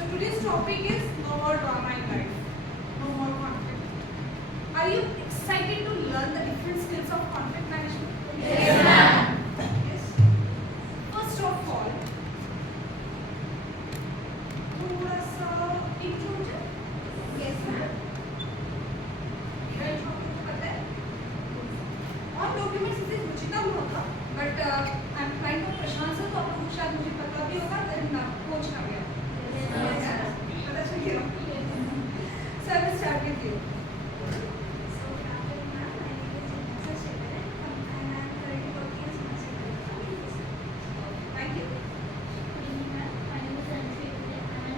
So today's topic is no more drama in life, no more conflict. Are you excited to learn the different skills of conflict management? Yes, ma'am. Yes. First of all, थोड़ा सा intro हो जाए? Yes, ma'am. मेरा intro आपको पता है? और डॉक्यूमेंट्स इसे रुचिता में होगा, but I am client of प्रशांत सर, तो आप लोगों को शायद मुझे पता भी होगा, देन ना कोच ना गया पता चल गया। Sir I will start with you. So, good afternoon, ma'am. My name is Jinasa Shekar, and I am currently working as Master Secretary. Thank you. Good evening, ma'am. My name is Anushree Dubey, and I am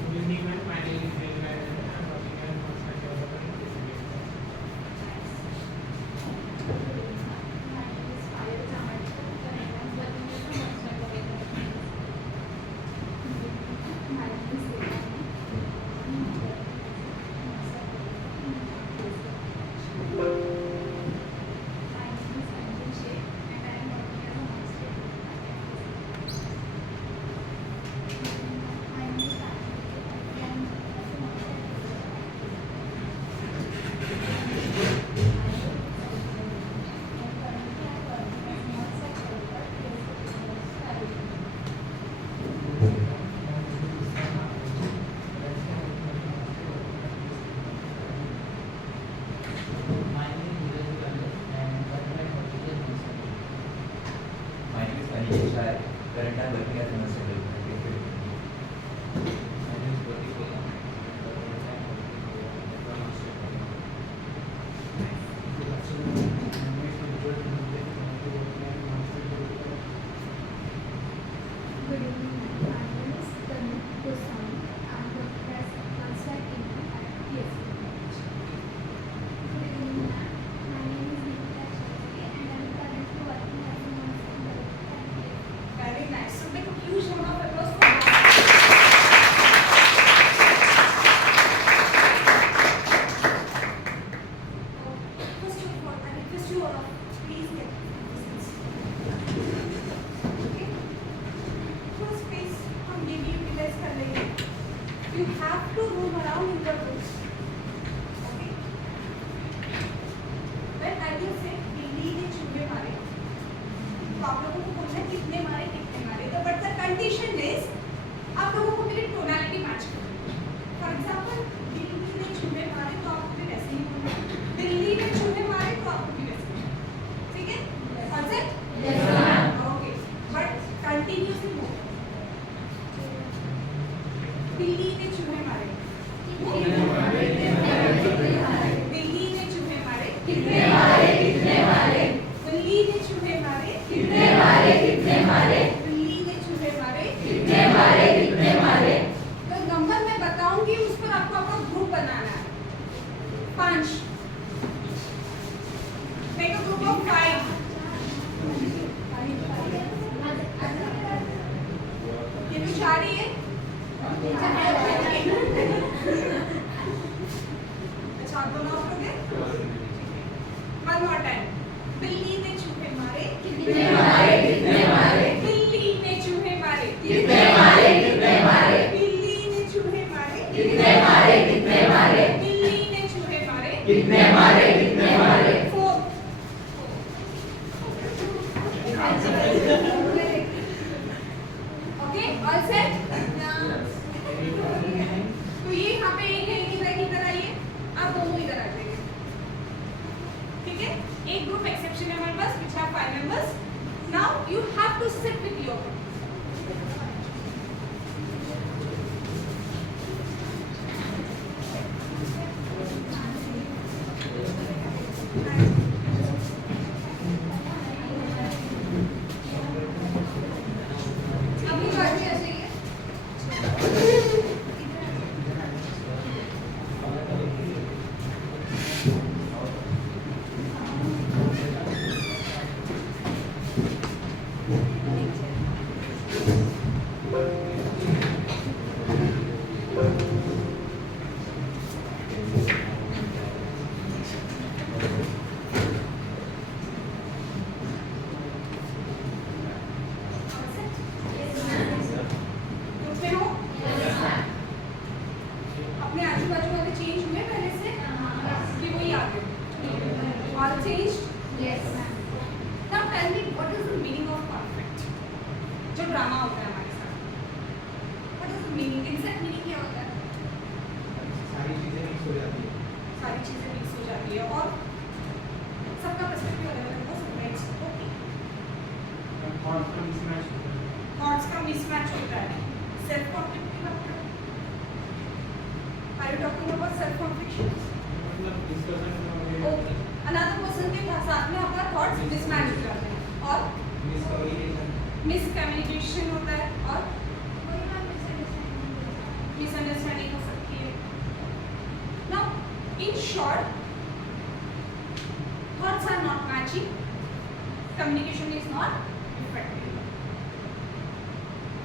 Good evening, ma'am. My name is Devendra and I am working as Master Developer in PCB. My name is Payal Chamadkar, and I am working as a Master Developer. My name is Devani. My name is Anjali Sheikh, and I am working as a Master Developer. My name is Anjali, and I am working as a My name is Neeraj Ganesh and currently I'm working as Master Developer. My name is Anish Shah. Currently, I'm working as a master developer. My name is Pratik Kola and currently I'm working as a Master Developer. Good afternoon. My name is Ujjwal Dhunde and I am working as Master Developer. Good evening, ma'am. My name is Tanu Goswami. I am working as a full-stack engineer at PSC. Good evening, ma'am. My name is Nikita Chaudhary, and I am currently working as a master developer at PSC. Very nice. So make a huge round of applause for that. First of all, I request you all, please get this. Okay? First space हम ये भी utilize कर लेंगे. You have to roam around in the books. Okay? When I will say बिल्ली ने चूहे मारे, तो आप लोगों को बोलना है कितने मारे. तो बट द कंडीशन इज आप लोगों को मेरी टोनालिटी मैच करनी है. फॉर एग्जांपल बिल्ली ने चूहे मारे तो आपको भी वैसे ही बोलना है. बिल्ली ने चूहे मारे तो आपको भी वैसे ही. ठीक है? All set? Yes, ma'am. Okay. But continuously बोलो. बिल्ली ने चूहे मारे. बिल्ली ने चूहे मारे. बिल्ली ने चूहे मारे. बिल्ली ने चूहे मारे. तो नंबर मैं बताऊंगी, उस पर आपको अपना ग्रुप बनाना है. 5. Make a group of 5. ये तो 4 ही है. अच्छा आप दोनों आप लोग हैं? One more time. बिल्ली ने चूहे मारे. बिल्ली ने चूहे मारे. बिल्ली ने चूहे मारे. बिल्ली ने चूहे मारे. 4. Okay, all set? तो ये यहाँ पे एक है, इधर आइए. आप दोनों इधर आ जाइए. ठीक है? एक ग्रुप एक्सेप्शन है हमारे पास, which have 5 members. Now you have to sit with your group. अभी बात ऐसे ही है. मिसमैच होता है, सेल्फ कॉन्फ्लिक्ट की बात करें। Are you talking about self conflicts? मतलब डिस्कशन में Okay. Another person के साथ में आपका thoughts mismatch हो जाते हैं और miscommunication होता है और वही मैम मिसअंडरस्टैंडिंग misunderstanding हो सकती है. Now, in short, thoughts are not matching, communication is not effective.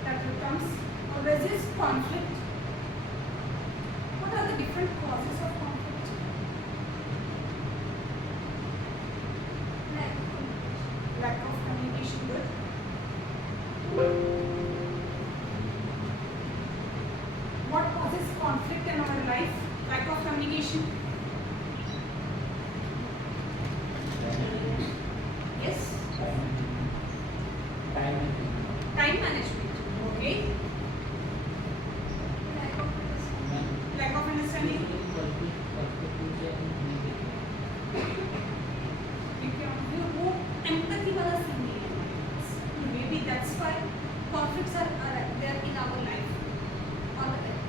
That becomes always is conflict. What are the different causes of conflict? Lack of communication, good. What causes conflict in our life? Lack of communication. Yes. Time management. Okay. Lack of understanding. वो empathy वाला सीन नहीं है हमारे पास. Maybe that's why conflicts are there in our life all the time.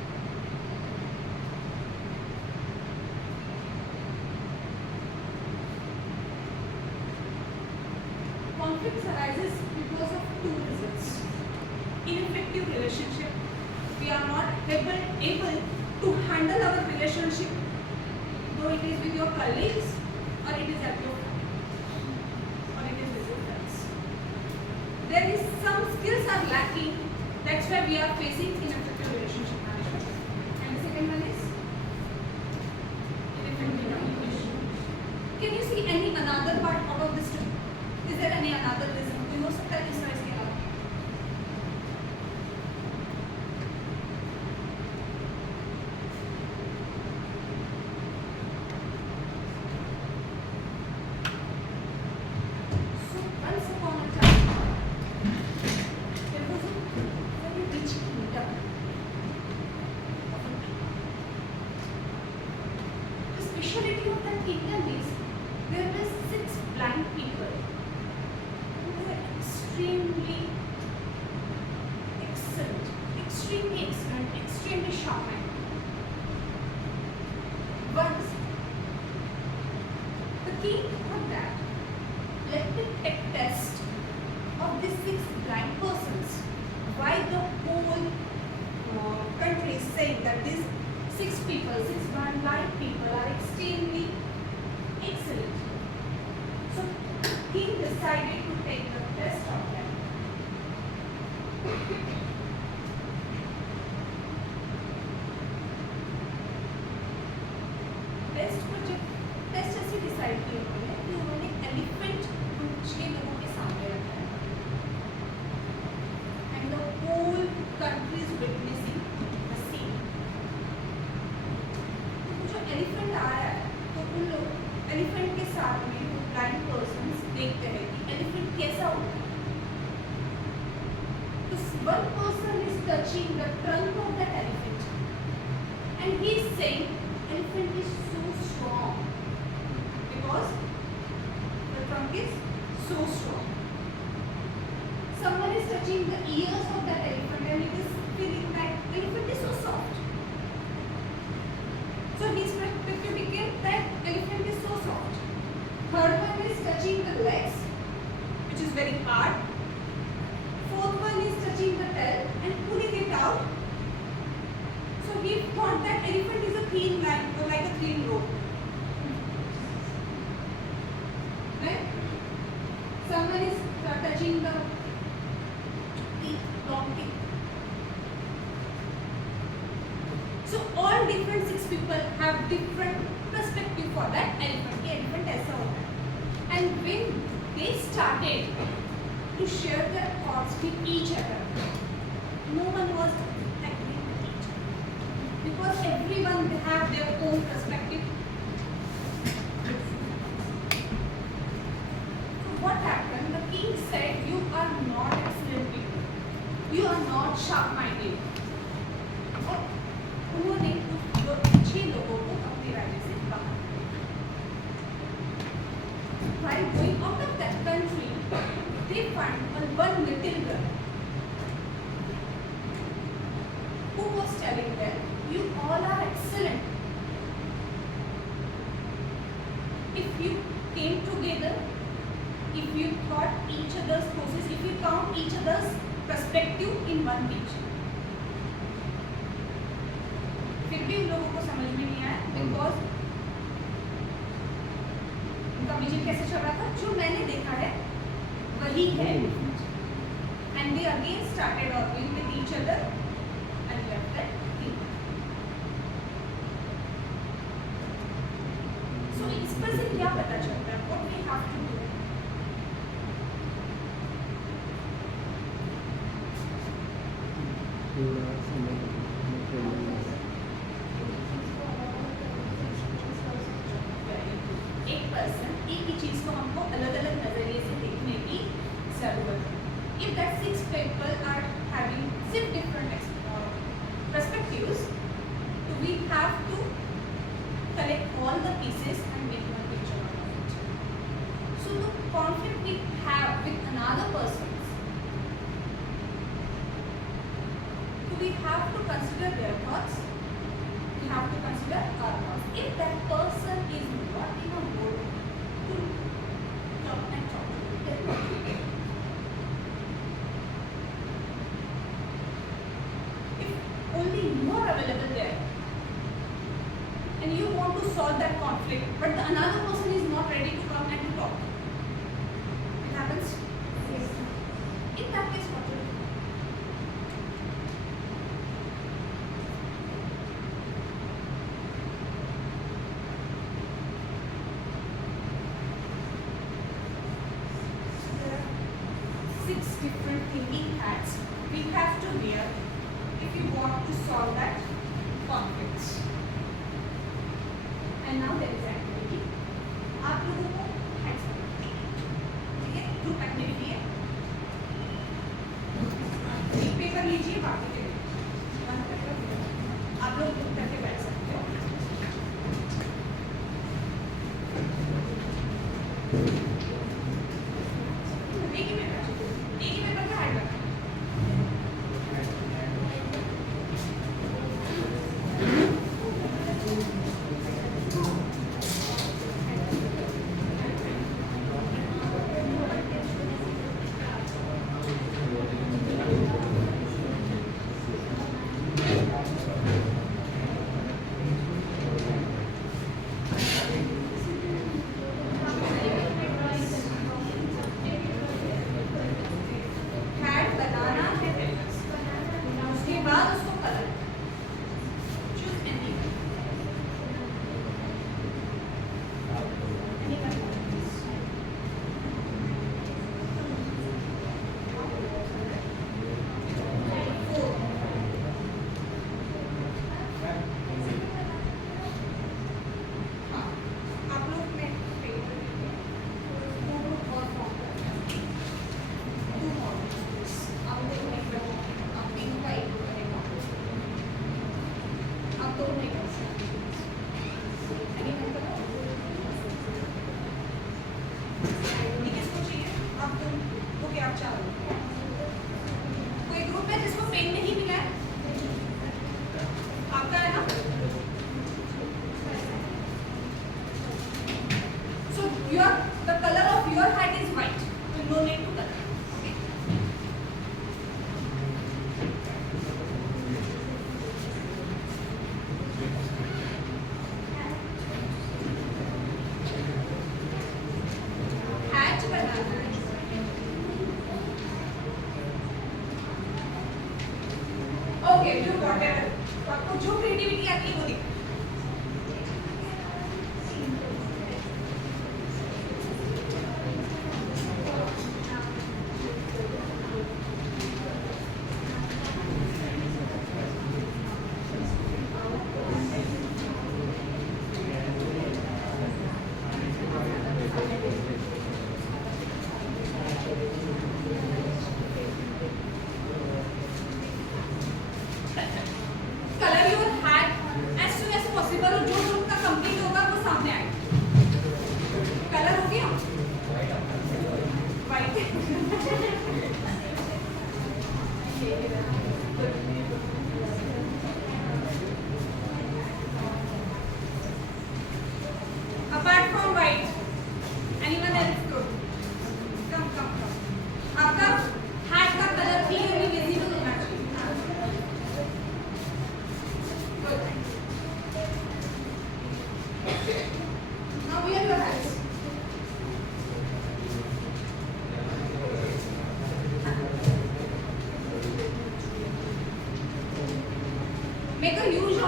Conflicts arises because of two reasons. Ineffective relationship. We are not able to handle our relationship, though it is with your colleagues or it is at your family or it is with your friends. There is some skills are lacking. That's why we are facing ineffective relationship management. And the second one is ineffective communication. Can you see any another part out of this two? Is there any another reason? कोई हो सकता है दूसरा इसके अलावा? So once upon a time, there was a very rich kingdom. The speciality of that kingdom is there were 6 blind people who were extremely excellent, extremely sharp-minded. Once the king thought that let me take test of these 6 blind persons. Why the whole country is saying that these 6 blind people are extremely excellent. So king decided to take the test of them. Test ऐसे decide किया उन्होंने कि उन्होंने एलिफेंट उन 6 लोगों के सामने रखा है and the whole country is witnessing the scene. तो जो एलिफेंट आया है तो उन लोग एलिफेंट के साथ में वो ब्लाइंड पर्सन्स देखते हैं कि एलिफेंट कैसा होता है. तो one person is touching the trunk of that elephant and he is saying elephant is so strong because the trunk is so strong. Someone is touching the ears of that elephant and it is feeling like elephant is so soft. So his perspective became that elephant is so soft. Third one is touching the legs, which is very hard. Fourth one is touching the tail and pulling it out. So he thought that elephant is a thin line or like a thin rope. Right? Someone is touching the teeth, long teeth. So all different 6 people have different perspective for that elephant. कि elephant ऐसा होता है. And when they started to share their thoughts with each other, no one was agreeing with each other because everyone they have their own perspective. So what happened? The king said, "You are not excellent people. You are not sharp-minded." और उन्होंने उन 6 लोगों को अपने राज्य से बाहर किया. While going out of that country, they found one little girl if you came together, if you thought each other's process, if you count each other's perspective in one picture. फिर भी उन लोगों को समझ में नहीं आया बिकॉज उनका विजन कैसे चल रहा था, जो मैंने देखा है वही है, and they again started arguing with each other and left that thing. So इस पर से क्या पता चलता है, what we have to do. थोड़ा समय एक पर्सन एक ही चीज को हमको अलग अलग नजरिए से देखने की जरूरत है. If that 6 people are having 6 different perspectives, so we have to collect all the pieces and make one picture out of it. So the conflict we have with another person, so we have to consider their thoughts. We have to consider our thoughts. If that person is not in a mood to talk and talk, if only you are available there and you want to solve that conflict, but the another person is not ready to come and to talk, it happens. Yes. In that case, what will you do? There are 6 different thinking hats we have to wear if you want to solve that conflict. And now there is activity. आप लोगों को hats बनाना है, ठीक है? Group activity है. एक पेपर लीजिए, बाकी के वन पेपर आप लोग ग्रुप करके बैठ सकते हो. एक ही पेपर, एक ही पेपर का हाइड रखना.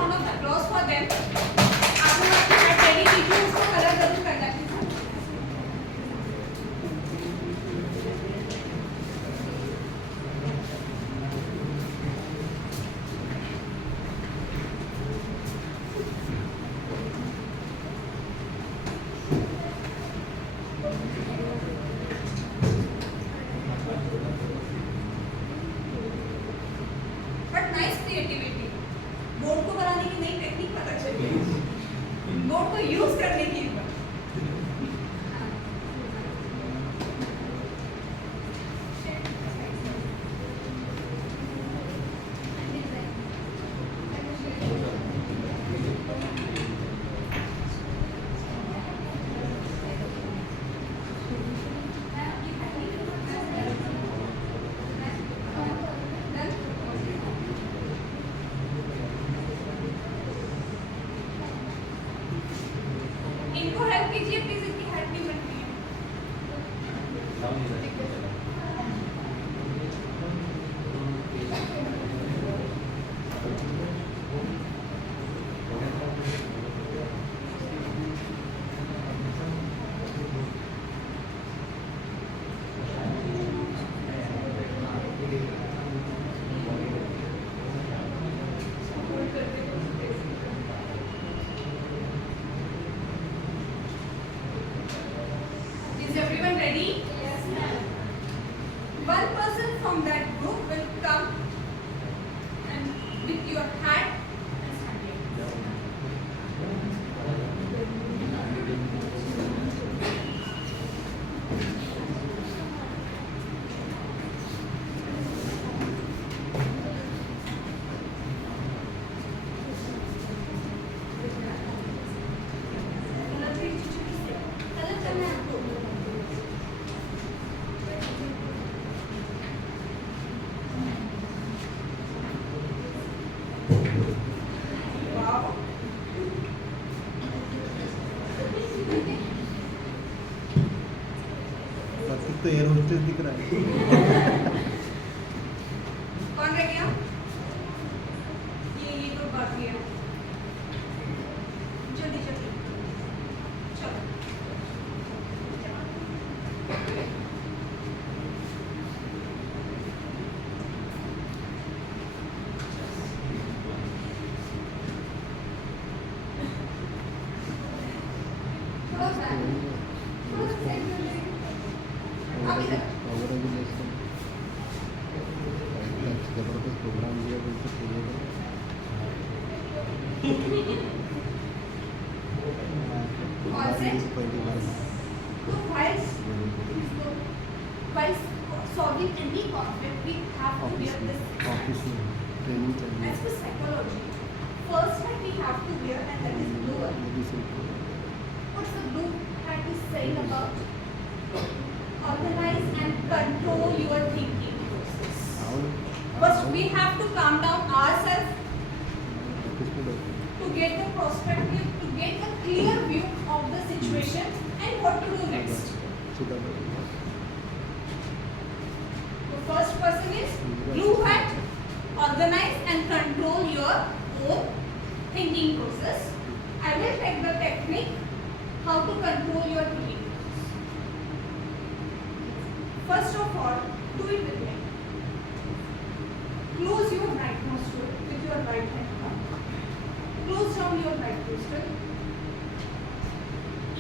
round of applause for them. आप लोग अपनी heart ready कीजिए, उसको कलर जरूर करना है। But nice creativity. बोर्ड को बनाने की नई टेक्निक पता चली, बोर्ड को यूज करने की। इनको हेल्प कीजिए प्लीज, इनकी हेल्प नहीं बन रही है। Is everyone ready? Yes, ma'am. One person from that group will come and with your hat and stand here. Colour करना है आपको। Wow. कार्तिक तो एयर होस्टेस दिख रहा है। कौन रह गया? ये तो बाकी है। जल्दी जल्दी चलो। थोड़ा सा साइड में ले। अब इधर। जबरदस्त प्रोग्राम दिया बोलते और से? पहली बार So while solving any conflict, we have to wear this office में ट्रेनिंग चाहिए। as per psychology. First hat we have to wear, and that is blue one. What's the blue hat is saying about? Organize and control your thinking process. First, we have to calm down ourselves to get the perspective, to get a clear view of the situation and what to do next. The first person is blue hat, organize and control your own thinking process. I will take the technique how to control your thinking process. First of all, do it with me. Close your right nostril with your right hand. Close down your right nostril.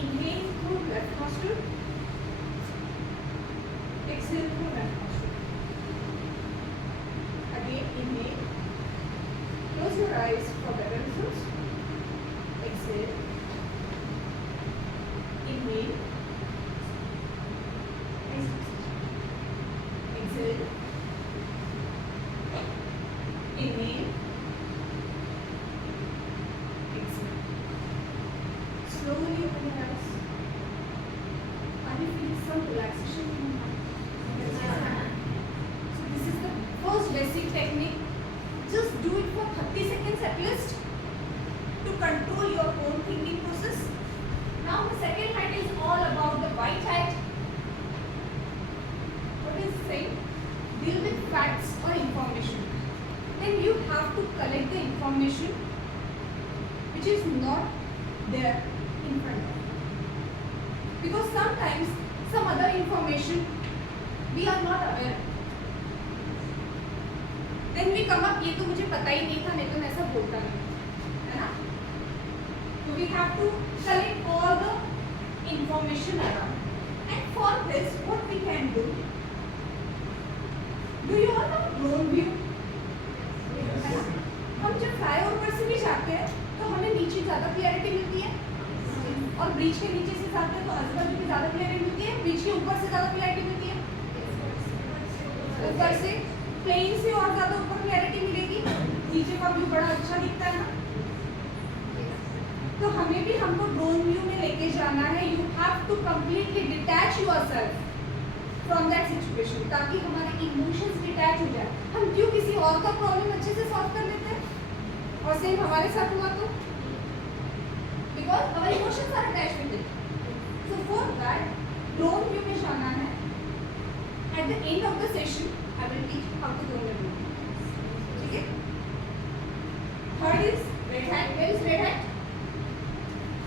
Inhale through left nostril. Exhale through left nostril. Again, inhale. Close your eyes for better results. Exhale. Inhale. Exhale. Inhale. Exhale. Slowly open your eyes. Are you feeling some relaxation in your mind? So this is the first basic technique. Just do it for 30 seconds at least to control your own thinking process. Now the second hat is all about the white hat. What is it saying? Deal with facts or information. Then you have to collect the information which is not there in front of you. Because sometimes some other information we are not aware. Then we come up, ये तो मुझे पता ही नहीं था, नहीं तो मैं ऐसा बोलता नहीं, है ना? So we have to collect all the information around. And for this, what we can do? Do you all know drone view? है ना? हम जब फ्लाईओवर से भी जाते हैं तो हमें नीचे ज़्यादा क्लियरिटी मिलती है और ब्रिज के नीचे से जाते हैं तो आजू बाजू की ज़्यादा क्लियरिटी मिलती है, ब्रिज के ऊपर से ज़्यादा क्लियरिटी मिलती है, ऊपर से प्लेन से और ज़्यादा ऊपर क्लियरिटी मिलेगी, नीचे का व्यू बड़ा अच्छा दिखता है ना. तो हमें भी हमको ड्रोन व्यू में लेके जाना है. You have to completely detach yourself from that situation ताकि हमारे इमोशंस डिटैच हो जाए. हम क्यों किसी और का प्रॉब्लम अच्छे से सॉल्व कर लेते हैं और सेम हमारे साथ हुआ तो because our emotions are attached with it. So for that drone view में जाना है. At the end of the session I will teach how to drone view. ठीक है. Third is red hat. Where is red hat?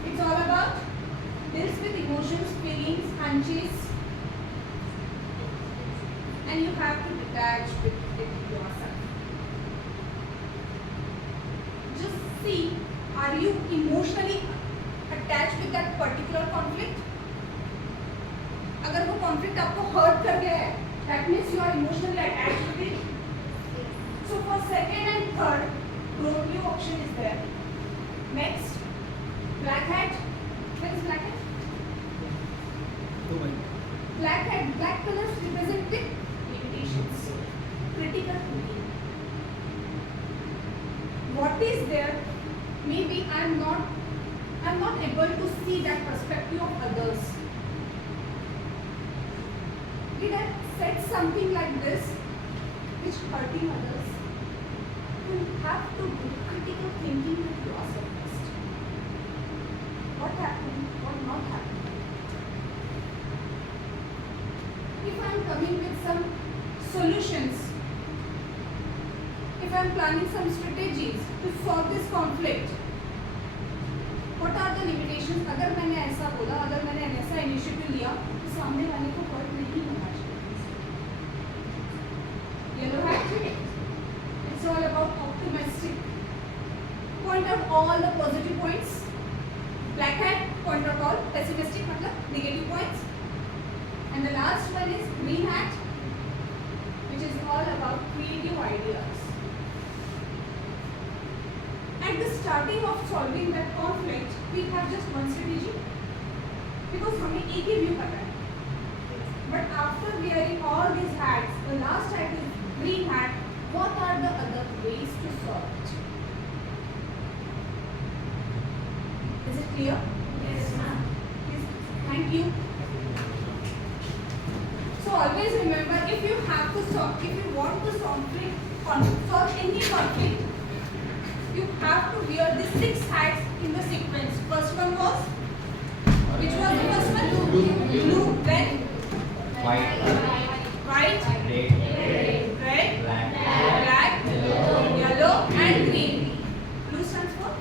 It's all about deals with emotions, feelings, hunches, and you have to detach with it yourself. Just see, are you emotionally attached with that particular conflict? अगर वो conflict आपको hurt कर गया है, that means you are emotionally attached with it. So for second and third, drone view option is there. Next. Black hat. Where is black hat? Black hat. Black colors represent the limitations. Critical thinking. What is there? Maybe I'm not able to see that perspective of others. Did I said something like this, which hurting others? You have to do critical thinking with yourself. What happened? What not happened? If I am coming with some solutions, if I am planning some strategies to solve this conflict, what are the limitations? अगर मैंने ऐसा बोला, अगर मैंने ऐसा इनिशिएटिव लिया, तो सामने वाले को हर्ट नहीं होना चाहिए. Yellow hat. It's all about optimistic. Point out all the positive points. Black hat, point out all pessimistic मतलब negative points. And the last one is green hat, which is all about creative ideas. At the starting of solving that conflict, we have just one strategy because हमें एक ही view पता है. But after wearing all these hats, the last hat is green hat. What are the other ways to solve it? Is it clear? Yes, ma'am. Yes. Thank you. So always remember, if you want to solve any conflict, you have to wear the 6 hats in the sequence. First one was, which was the first one? Blue. Then White, white, red, red, black, black, yellow, and green. Blue stands for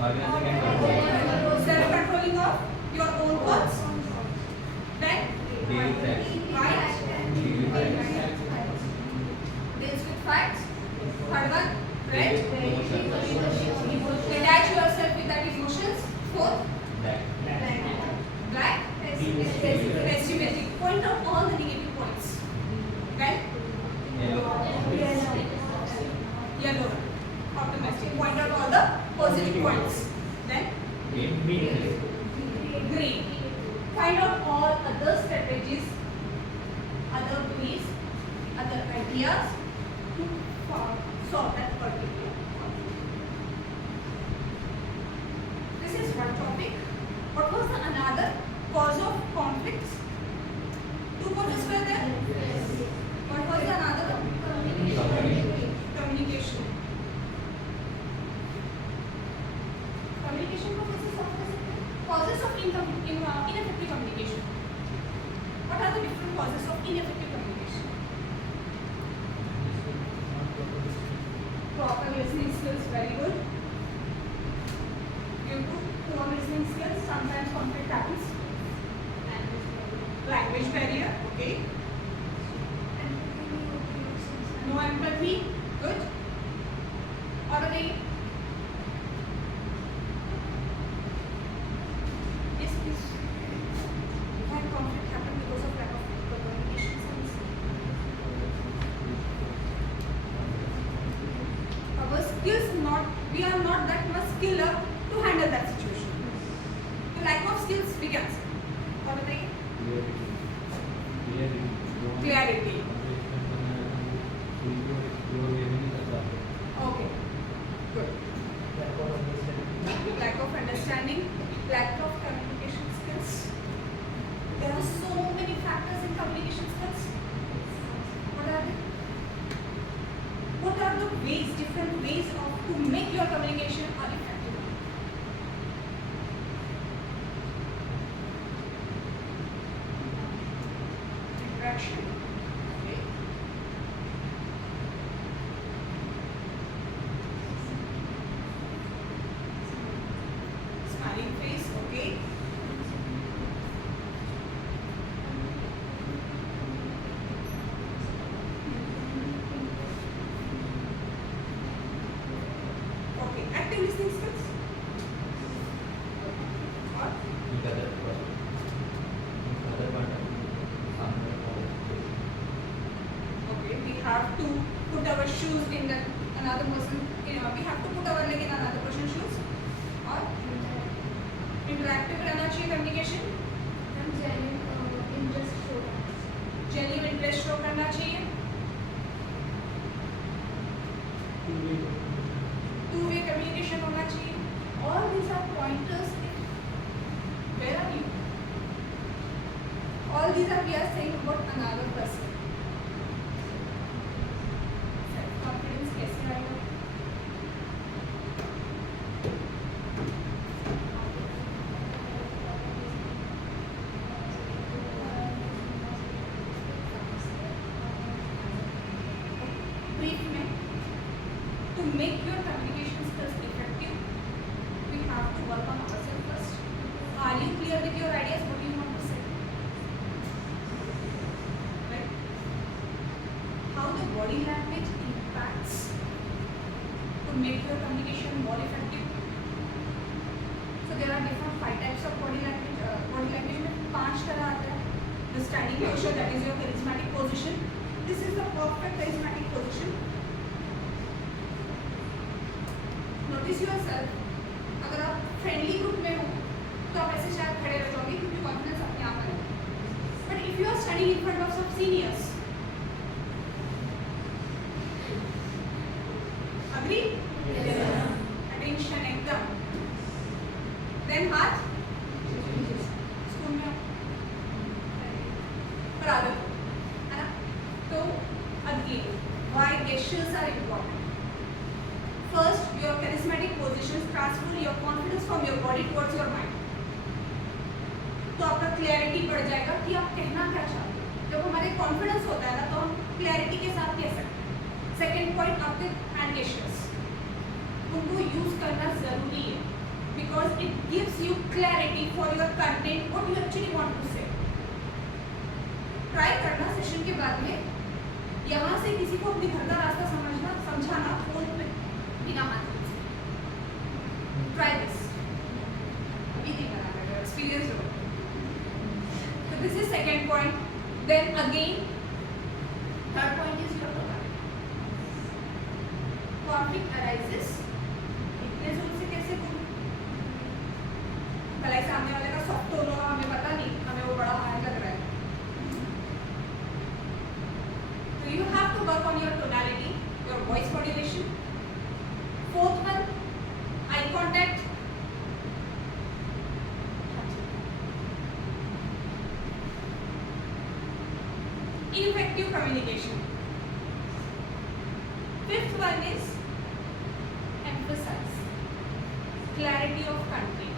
organizing and controlling, self-controlling of your own thoughts. Then deal with facts, white, deal with facts, deals with facts. Third one, red, emotions, detach yourself with that emotions. Fourth, black, black, pessimistic. Point out all the negative points. Then yellow, yellow, optimistic. Point out all the positive points. Then green. Find out all other strategies, other ways, other ideas to solve that particular conflict. This is one topic. What was the another cause of conflicts? 2 causes were there? What was the another one? Communication. Communication को कैसे solve कर सकते हैं? Causes of ineffective communication. What are the different causes of ineffective communication? Proper listening skills, very good. listening skills, sometimes conflict happens. Language barrier, okay. No empathy, good. Or are they? Yes, please. Why conflict happen because of lack of communication skills? Our skills not, we are not that much skilled up to handle that situation. The lack of skills we can say. और बताइए? Clarity. Okay. Good. Lack of understanding, lack of communication skills. There are so many factors in communication skills. What are they? What are the ways, different ways of to make your communication effective? Interaction. Okay. Smiling face. Okay. Okay. Active listening skills. Or okay, we have to put our shoes in the another person. You know, we have to put our leg in another person's shoes. Or interactive रहना चाहिए communication. Genuine interest show करना चाहिए. Two-way communication होना चाहिए. All these are pointers. Where are you? All these are we are saying about another person. Self-confidence कैसे आएगा? Brief में, to make your communication skills effective, we have to work on ourselves first. Are you clear with your ideas? What do you want to say? Right? How the body language impacts to make your communication more effective. So there are different 5 types of body language. Body language में 5 तरह आता है. The standing posture, that is your charismatic position. This is the perfect charismatic position. Notice yourself. अगर आप friendly group में हो तो आप ऐसे शायद खड़े रह जाओगे क्योंकि confidence अपने आप आएगा. But if you are standing in front of some seniors, agree? Yes. Attention एकदम. Then हाथ. स्कूल में आप. पर आदत है ना? तो again, why gestures are important? First, your charismatic positions transfer your confidence from your body towards your mind. तो आपका क्लैरिटी बढ़ जाएगा कि आप कहना क्या चाहते हो. जब हमारे कॉन्फिडेंस होता है ना तो हम क्लैरिटी के साथ कह सकते हैं. सेकेंड पॉइंट, आपके हैंड गेस्चर्स उनको यूज करना जरूरी है because it gives you clarity for your content, what you actually want to say. Try करना सेशन के बाद में यहाँ से किसी को अपने घर का रास्ता समझाना फोन पे बिना हाथ. Try this. अभी नहीं करना पड़ेगा, एक्सपीरियंस हो. So this is second point. Then again, third point is your tolerance. Conflict arises. इतने जोर से कैसे बोलूं? भलाई सामने वाले का सॉफ्ट टोन होगा, हमें पता नहीं, हमें वो बड़ा हार्ड लग रहा है. So you have to work on your tonality, your voice modulation. Fourth one, eye contact. Ineffective communication. Fifth one is emphasize. Clarity of content.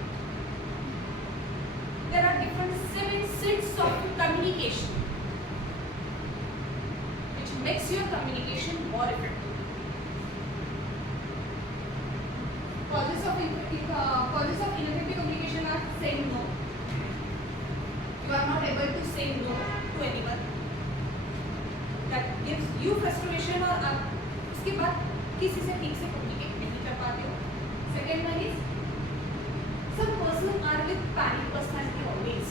There are different 7 sets of communication which makes your communication more effective. Causes of ineffective communication are competition और आप उसके बाद किसी से ठीक से कम्युनिकेट नहीं कर पाते हो. Second one is some person are with panic personality always.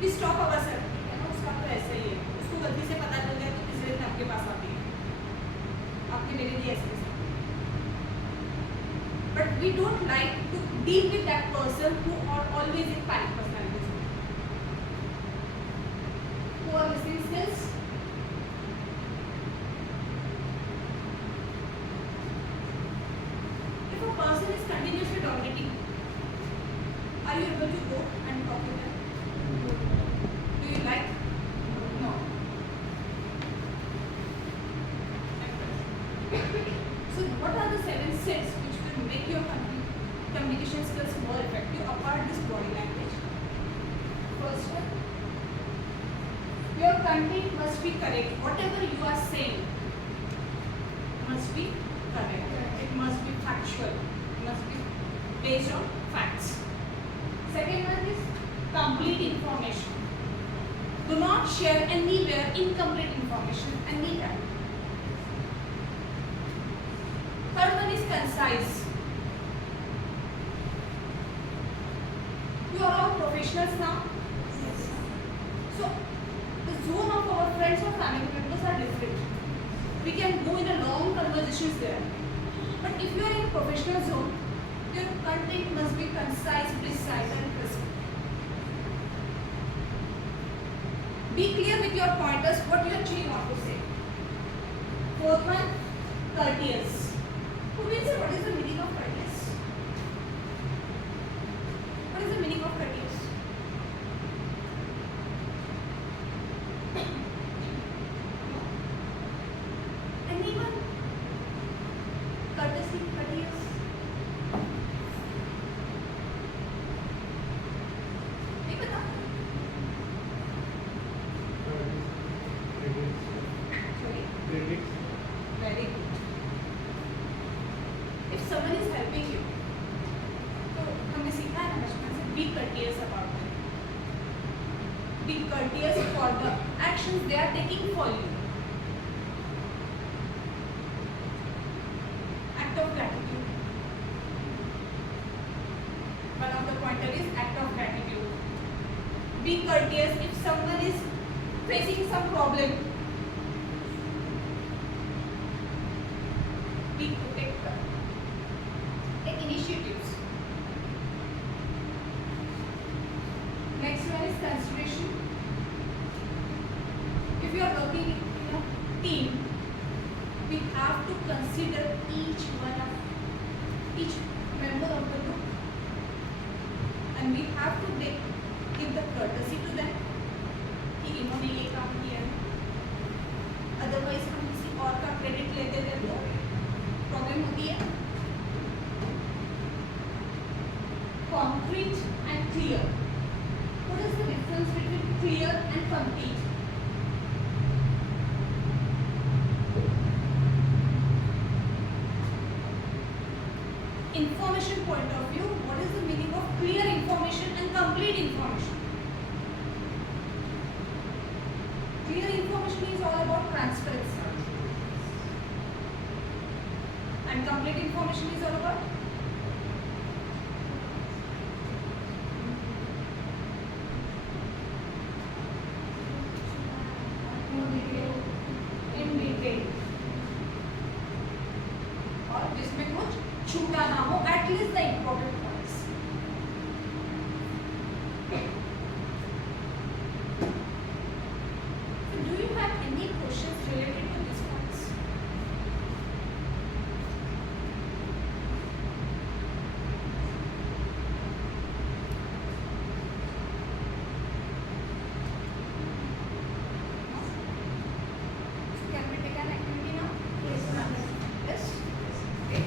We stop ourselves. है ना, उसका तो ऐसा ही है. उसको गलती से पता चल गया तो तीसरे दिन आपके पास आती है. आपके मेरे लिए ऐसे But we don't like to deal with that person who are always in panic personality. Poor listening skills. If a person is continuously dominating, are you able to go and talk to them? Do you like? No. So what are the 7 sets which will make your communication skills more effective apart this body language? First one, your content must be correct. Whatever you are saying must be correct. It must be factual. It must be based on facts. Second one is complete information. Do not share anywhere incomplete information anytime. Third one is concise. You are all professionals now. Yes. So the zone of our friends or family members are different. We can go in a long conversations there. But if you are in a professional zone, your content must be concise, precise and crisp. Be clear with your pointers what you actually want to say. Fourth one, courteous. Who will say what is the meaning of courteous? What is the meaning of courteous? Anyone? Courtesy, courteous. नहीं पता? Sorry. Very good. If someone is helping you, तो हमने सीखा है ना बचपन से be courteous about them. Be courteous for the actions they are taking for you. Act of gratitude. One of the pointer is act of gratitude. Be courteous if someone is facing some problem. Be protector. Take initiatives. Next one is consideration. If you are working in a team, we have to consider each member of the group, and we have to give the courtesy to them कि इन्होंने ये काम किया है. Otherwise हम किसी और का क्रेडिट लेते थे तो प्रॉब्लम होती है. Concrete and clear. What is the difference between clear and complete? Information point of view, what is the meaning of clear information and complete information? Clear information is all about transparency. And complete information is all about in detail. और जिसमें कुछ छूटा ना हो, at least the important points. So do you have any questions related to these points? So can we take an activity now? Yes, ma'am. Yes? Okay.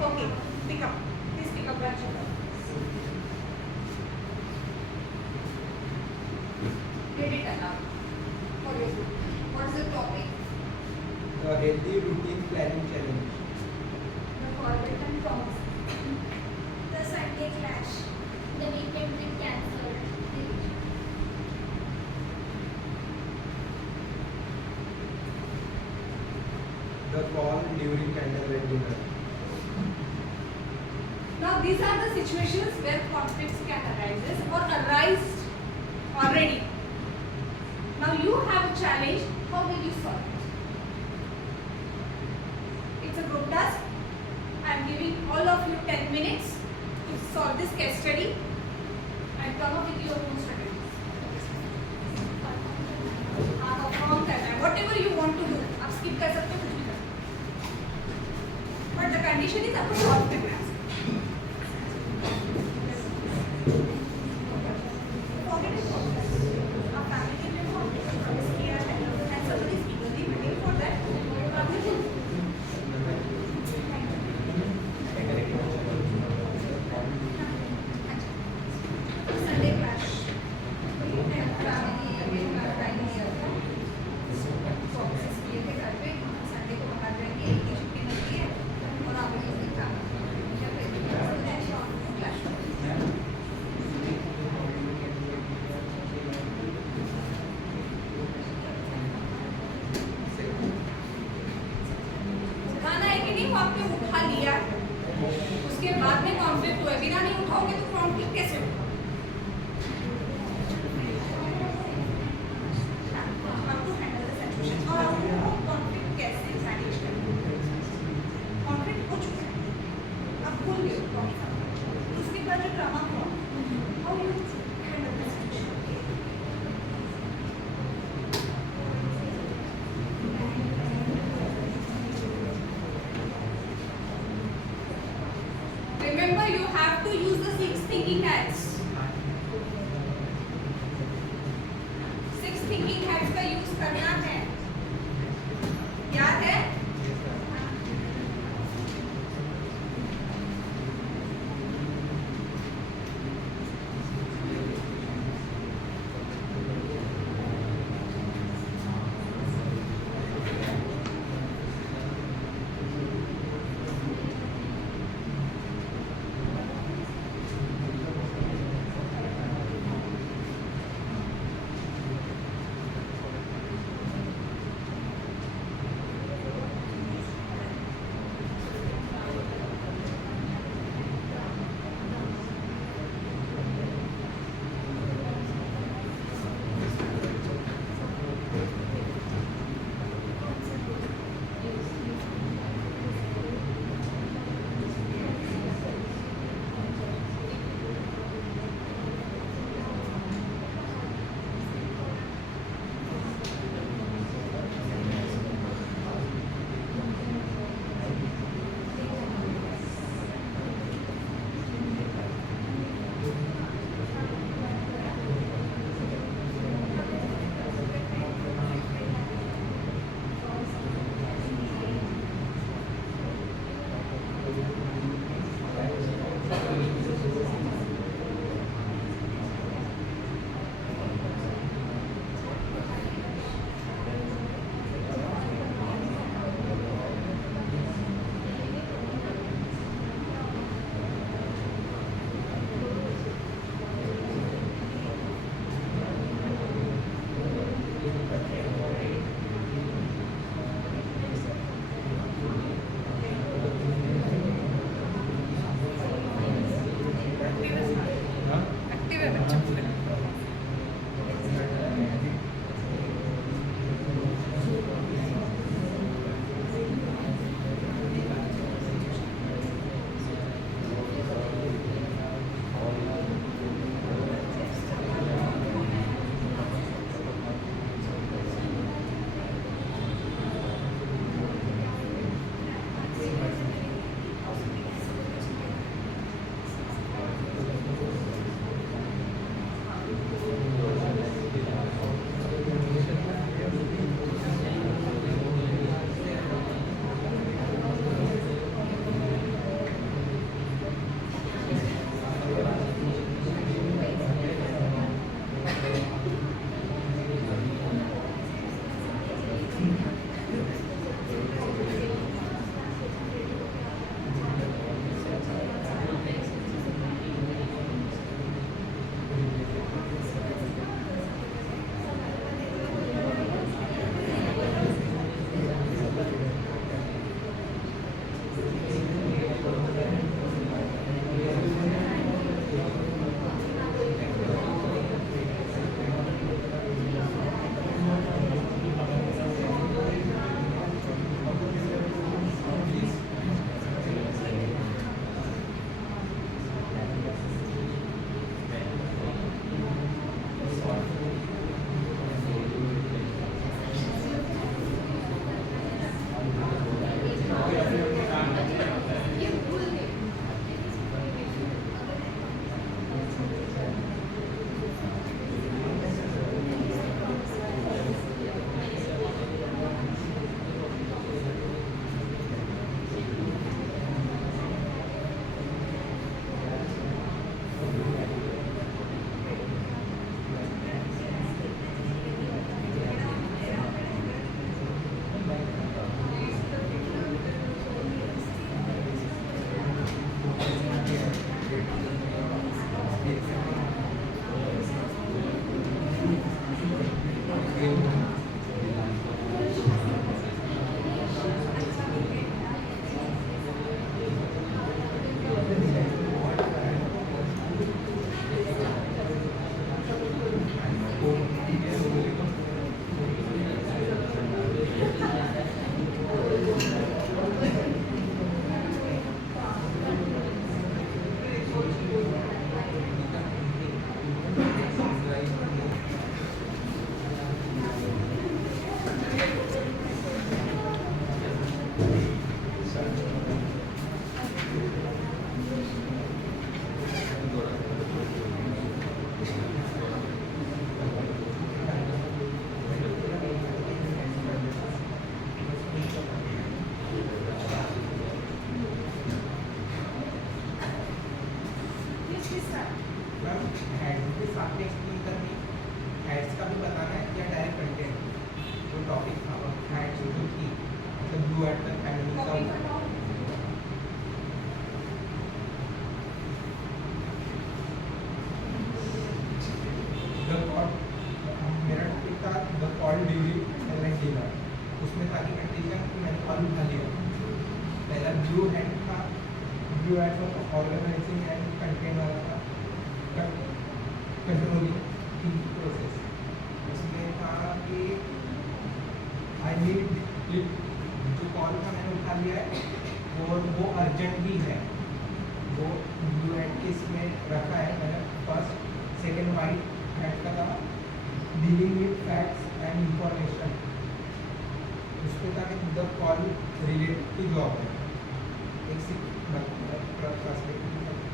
Okay, pick up. Please pick up that sugar. Read it aloud for your group. What is the topic? The healthy routine planning challenge. The Corbett and Thomas. The Sunday clash. The weekend trip cancelled. The call during candlelight dinner. Now these are the situations where conflicts can arise or arise already. Now you have a challenge. How will you solve it? It's a group task. I am giving all of you 10 minutes to solve this case study and come up with your own strategies. आप perform करना है. Whatever you want to do. आप skip कर सकते हो, कुछ भी कर सकते हो. But the condition is आपको solve करना है. Forget it. आप family के लिए बहुत service किया है and somebody is eagerly waiting for that. आप देखो. Sunday clash. Family time किया था. Foxes किए थे घर पे. Sunday को बाहर जाएंगे. एक की छुट्टी मिलती है और आप लोग इस दिन खाना खाएंगे. या फिर clash. गाना है कि नहीं वो आपने उठा लिया, उसके बाद में कॉन्फ्लिक्ट हुआ, बिना नहीं उठाओगे तो कॉन्फ्लिक्ट कैसे होगा? आपको हैंडल द सिचुएशन और आपको कॉन्फ्लिक्ट कैसे मैनेज करना है। कॉन्फ्लिक्ट हो चुका है, अब भूल गए कौन सा, उसके बाद जो ड्रामा हुआ, how you handle the situation. Remember, you have to use the 6 thinking hats. 6 thinking hats का यूज करना है, याद है? साथ मैम हेड्स के साथ में एक्सप्लेन करनी, हेड्स का भी बताना है या डायरेक्ट कंटेंट जो टॉपिक था हेड्स जो थी मतलब ब्लू हेड तक फैमिली का टॉपिक बताओ मेरा टॉपिक था the call during airline dinner, उसमें था कि कंडीशन कि मैंने कॉल उठा लिया। पहला ब्लू हैंड था, blue hand for organising and content वाला था कंट्रोलिंग प्रोसेस। उसमें था कि आई नीड इट, जो कॉल था मैंने उठा लिया है और वो अर्जेंट भी है, वो ब्लू हैंड के इसमें रखा है मैंने फर्स्ट। सेकेंड वाइट हैंड का था dealing with facts and information, उसमें था कि the call related to job है, एक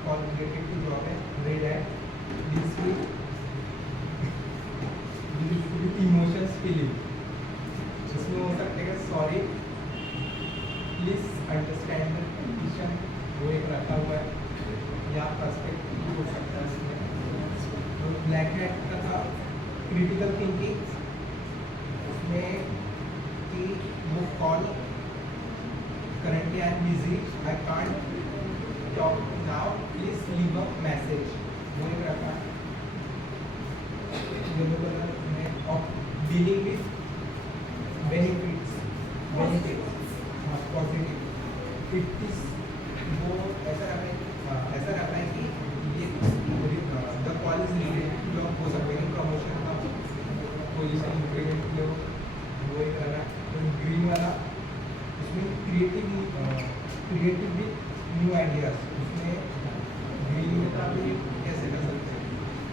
कॉल रिलेटेड टू जॉब है। रेड है दिस विद इमोशंस फीलिंग, जिसमें हो सकते हैं sorry please understand the condition, वो एक रखा हुआ है या पर्सपेक्टिव हो सकता है इसमें। ब्लैक हैट का था क्रिटिकल थिंकिंग, उसमें कि वो call currently I am busy, I can't talk now, please leave a message, वो एक रखा है। येलो कलर में of dealing with benefits positive, it is वो ऐसा रखा है कि ये the call is related to हो सकते हैं प्रमोशन का पोजीशन इंक्रीमेंट के लिए, वो एक रहा है। तो ग्रीन वाला उसमें क्रिएटिव विद न्यू आइडियाज, उसमें ग्रीन में था भी कैसे कर सकते हैं,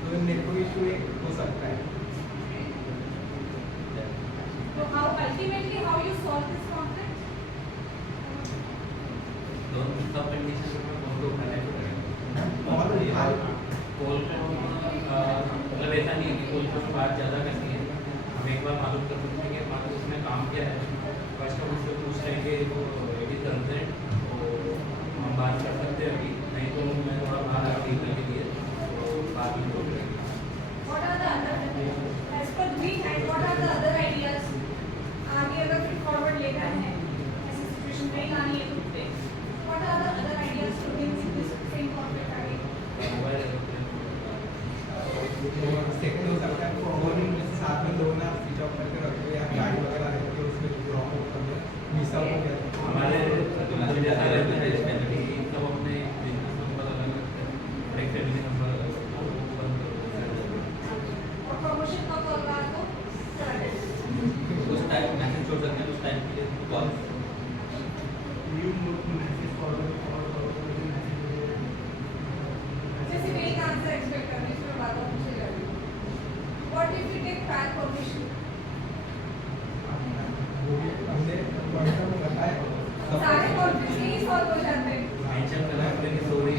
तो नेटवर्क इशू एक हो सकता है। तो how ultimately how you solve this conflict? दोनों सब कंडीशन में कौन को उठाना है और कॉल को मतलब ऐसा नहीं है कि कॉल को बात ज़्यादा करनी है, हम एक बार मालूम कर सकते हैं कि मालूम उसमें काम क्या है, फर्स्ट हम उससे पूछ रहे हैं कि वो इट इज कंसेंट, तो हम बात कर सकते हैं अभी, नहीं तो मैं थोड़ा बाहर आ देखने के लिए तो बात भी हो जाएगी। What are the other, as per green hand, what are the other ideas? आगे अगर फिर फॉरवर्ड लेना है, ऐसी सिचुएशन नहीं लानी है खुद पे, what are the other ideas to deal with this same conflict आगे? मोबाइल सेकंड हो सकता है फोन साथ में लोग ना स्विच ऑफ करके रखो या गाड़ी वगैरह रहती है उसमें ड्रॉप हो कर मिस आउट हो गया। हमारे जैसा रहता है इसमें कि सब अपने बिजनेस नंबर अलग रखते हैं और एक फैमिली नंबर अलग रखते हैं, वो बंद करो। और प्रमोशन का कॉल रहा तो उस टाइम मैसेज छोड़ सकते हैं, उस टाइम के लिए कॉल यू मैसेज फॉरवर्ड जैसे मैं एक आंसर एक्सपेक्ट कर रही हूँ, इसमें बात और पूछे जा रही है। What if you take prior permission? हमने कॉन्फर्म बताया सारे कॉन्फ्लिक्ट यही सॉल्व हो जाते हैं। मेंशन करना है कि सॉरी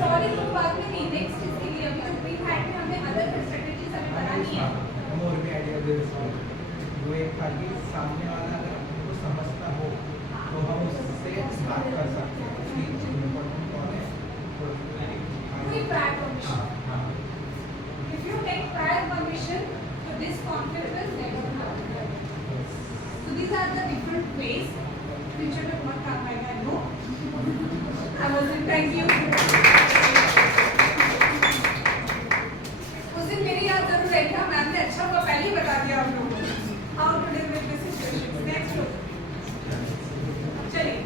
सॉरी तो बाद में नहीं, नेक्स्ट इसके लिए अभी जो ग्रीन हैंड में हमने अदर स्ट्रेटजीज अभी बनानी है। हम और भी आइडिया दे सकते हैं। वो एक था कि सामने वाला अगर हमको समझता हो तो हम उससे बात कर सकते हैं कि इम्पोर्टेंट कौन है। Only prior permission. If you take prior permission, so this conflict will never happen. So these are the different ways. Future में बहुत काम आएगा, I know. I was in, thank you. उस दिन मेरी याद जरूर रही था, मैम ने अच्छा हुआ पहले ही बता दिया आप लोगों को। How to deal with this situation. Next look. चलिए।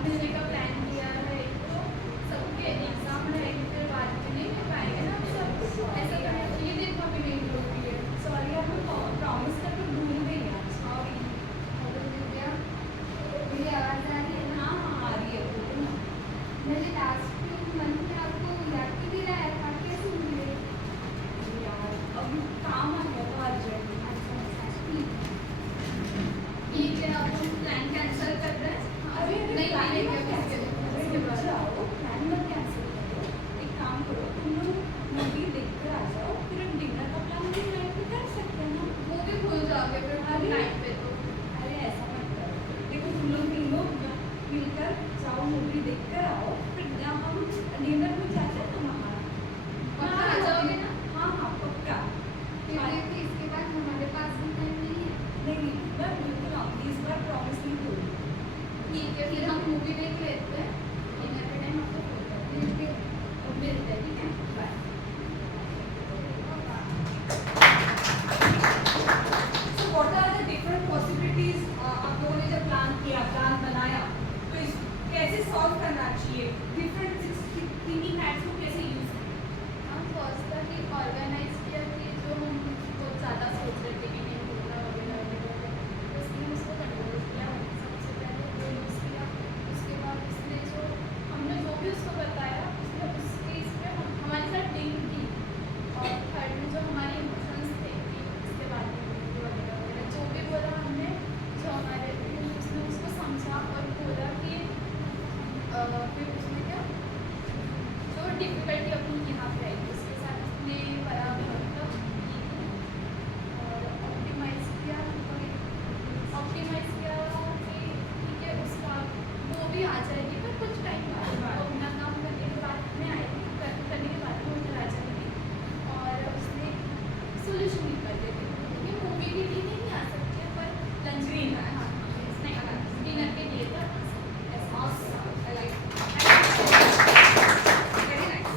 साथ मिलने का प्लान किया है, तो सबके एग्जाम रहेंगे, फिर बाद में नहीं मिल पाएंगे ना सब, ऐसा करना चाहिए। देखो अभी नहीं हो रही है, सॉरी आप प्रॉमिस करके भूल गई यार, सॉरी। हेलो दिव्या, मेरी आवाज़ आ रही है ना? हाँ हाँ आ रही है, बोलो ना। मैंने लास्ट मंथ में आपको याद भी दिलाया था, कैसे भूल गए? यार अब काम आ गया था अर्जेंट। ठीक है, अब हम प्लान कैंसिल कर रहे हैं। अरे नहीं प्लान नहीं मत नहीं, कैंसिल करो, इसके बाद जाओ प्लान मत कैंसिल करो। एक काम करो, तुम लोग मूवी देख कर आ जाओ, फिर हम डिनर का प्लान भी नाइट पे कर सकते हैं ना। वो भी भूल जाओगे फिर हम अरे। टाइम पे तो। अरे ऐसा मत करो, देखो तुम लोग तीनों मिलकर जाओ, मूवी देख कर आओ, फिर जब हम डिनर में जाते हैं ना वहाँ। वहाँ आ जाओगे ना? हाँ हाँ पक्का। फिर देखिए इसके बाद हमारे पास भी टाइम नहीं है। नहीं मैं बिल्कुल आऊँगी, इस बार प्रॉमिस नहीं करूँगी। ठीक है, फिर हम मूवी देख लेते हैं, डिनर के टाइम आपको फोन करते हैं। मिलते हैं, ठीक है, bye. So what are the different possibilities आप लोगों ने जब प्लान किया, प्लान बनाया, तो इस कैसे सॉल्व करना चाहिए, डिफरेंट थिंकिंग हैट्स को कैसे यूज करें? हम फर्स्ट तक ही ऑर्गेनाइज किया कि जो हम बहुत ज़्यादा सोच रहे थे कि नहीं होगा वगैरह वगैरह, तो इसलिए उसको कंट्रोल किया। सबसे पहले वो यूज़ किया, उसके बाद उसने जो हमने जो भी उसको बताया उसने उसके इस पर हमारे साथ डील की। और थर्ड में जो हमारे इमोशंस थे कि इसके बाद में वगैरह वगैरह जो भी बोला हमने, जो हमारे उसने उसको समझा और बोला कि फिर उसने क्या जो डिफ़िकल्टी अपनी यहाँ पे आई उसके साथ उसने बराबर मतलब और ऑप्टिमाइज़ किया कि ठीक है उसका वो भी आ जाएगी, पर कुछ टाइम बाद वो अपना काम करने के बाद में आएगी, करने के बाद वो उधर आ जाएगी और उसने सोल्यूशन निकाल देगी। ये मूवी के लिए नहीं आ सकती है, पर लंच Dinner. हाँ डिनर के लिए तो ऐसा। Awesome. I like it. Very nice.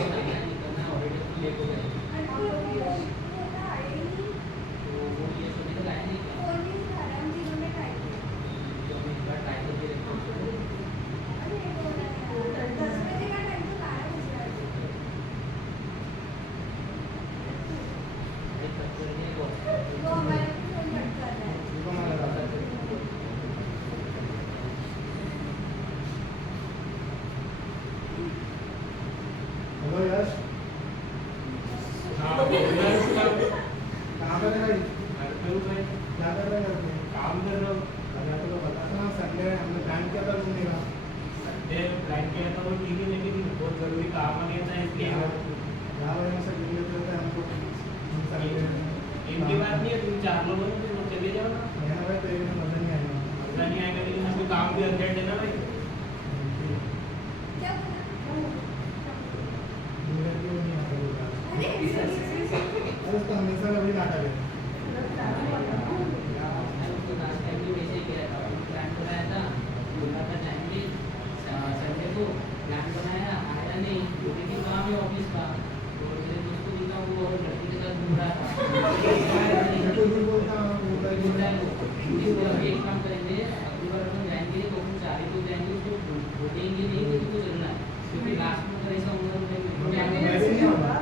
जाना नहीं करना ऑलरेडी तो लेट हो गए और वो होता आए ही नहीं। तो वो ये सोने तक आया नहीं क्या फोन नहीं उठा रहा, हम तीनों ने ट्राई किया। जो हम एक बार ट्राई करके देखो अरे ये बोल रहा है यार, 10 बजे का टाइम तो 12 बज रहा है। एक तक करके वो हमारा फोन कट कर रहा है। उनको मारा जाता है। हेलो यश, हाँ बोलना है उसका। कहाँ पे है भाई? घर पे हूँ भाई, क्या कर रहे हैं घर पे? काम कर रहा हूँ। अरे तो बता था ना, संडे हमने प्लान किया था घूमने का। संडे प्लान किया था वो ठीक है, लेकिन बहुत जरूरी काम आ गया था इसलिए यहाँ वजह से घूम लेते होते हमको संडे इनकी बात नहीं है, तुम 4 लोग हो तो तुम चले जाओ ना। मेरा भाई तो एक मजा नहीं आएगा। मजा नहीं आएगा, लेकिन आपको काम भी अर्जेंट है ना भाई। क्या बोला? मेरा क्यों नहीं आता होगा? अरे अरे उसका हमेशा कभी नाटक है। उसको लास्ट टाइम भी वैसे ही किया था प्लान बनाया था बोला था जाएंगे संडे को प्लान बनाया आया नहीं बोले कि काम है ऑफिस का तो मेरे दोस्त को बोला वो लड़की के साथ घूम रहा था मैं तो नहीं बोलता वो तो बोल रहा है वो इसको अभी एक काम करेंगे अगली बार अपन जाएंगे तो अपन 4 ही लोग जाएंगे उसको बोलेंगे नहीं कि तुमको चलना है क्योंकि लास्ट में अगर ऐसा होगा तो मैं भी मैं नहीं होगा।